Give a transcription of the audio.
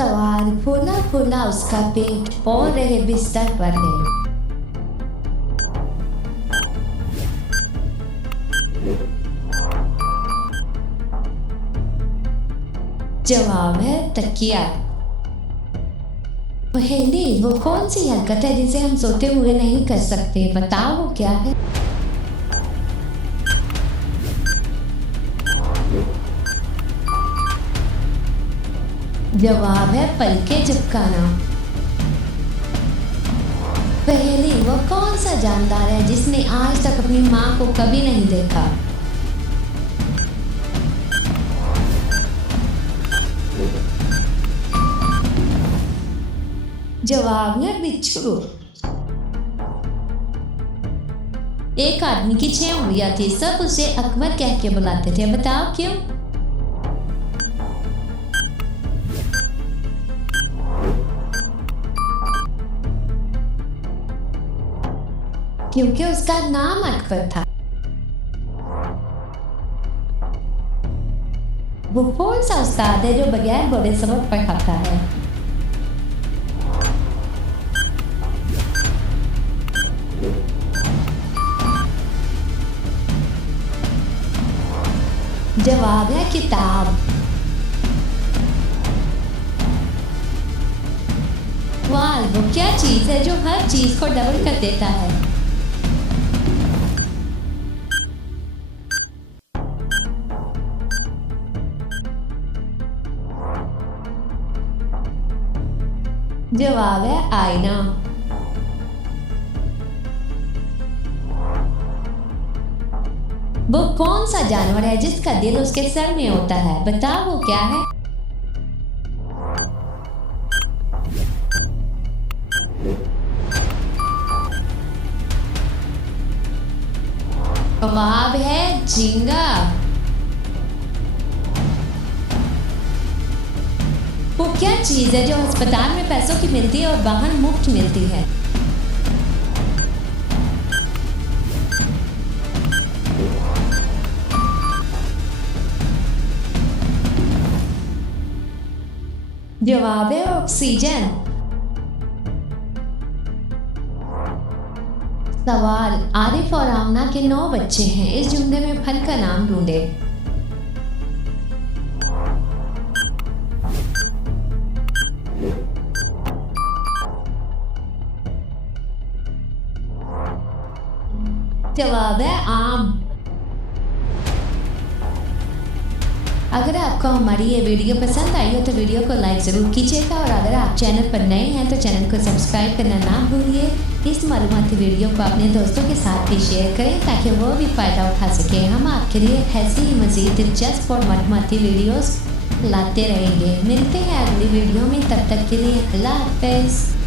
सवाल फूला फूला उसका पेट और रहे बिस्तर पर है। जवाब है तकिया। पहेली वो कौन सी हरकत है जिसे हम सोते हुए नहीं कर सकते, बताओ वो क्या है। जवाब है पलके झपकाना। पहेली वो कौन सा जानदार है जिसने आज तक अपनी माँ को कभी नहीं देखा। जवाब है बिच्छू। एक आदमी की 6 उंगलियां थी, सब उसे अकबर कह के बुलाते थे, बताओ क्यों। क्योंकि उसका नाम अकबर था। वो कौन सा उस्ताद है जो बगैर बोले सबक पढ़ाता है। जवाब है किताब। वाल वो क्या चीज है जो हर चीज को डबल कर देता है। जवाब है आईना। वो कौन सा जानवर है जिसका दिल उसके सर में होता है, बताओ वो क्या है। जवाब है झींगा। वो क्या चीज है जो अस्पताल में पैसों की मिलती है और बाहर मुफ्त मिलती है। जवाब है ऑक्सीजन। सवाल आरिफ और आमना के 9 बच्चे हैं, इस जुमले में फल का नाम ढूंढे। जवाब है आम। अगर आपको हमारी ये वीडियो पसंद आई हो तो वीडियो को लाइक ज़रूर कीजिएगा और अगर आप चैनल पर नए हैं तो चैनल को सब्सक्राइब करना ना भूलिए। इस मालूमाती वीडियो को अपने दोस्तों के साथ भी शेयर करें ताकि वो भी फ़ायदा उठा सकें। हम आपके लिए ऐसी ही मज़ीद दिलचस्प और मालूमाती वीडियोस लाते रहेंगे। मिलते हैं अगली वीडियो में, तब तक के लिए अल्लाह हाफ़िज़।